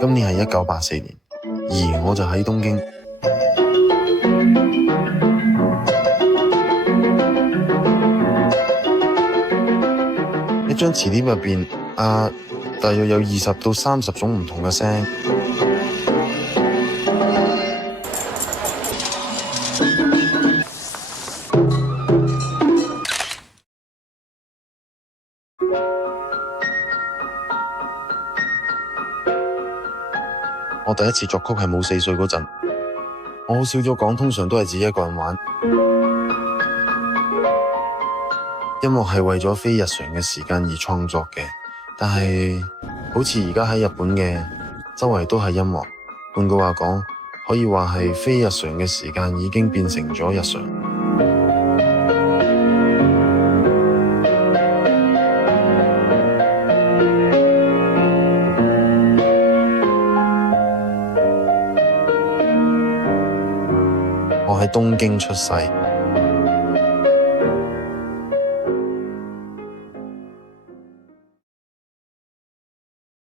今年係1984年，而我就喺東京。一張詞典入邊，大約有20到30種唔同嘅聲。我第一次作曲係冇4歲嗰陣，我好少咗講，通常都係自己一個人玩。音樂係為咗非日常嘅時間而創作嘅，但係好似而家喺日本嘅周圍都係音樂。換句話講，可以話係非日常嘅時間已經變成咗日常。我喺東京出世。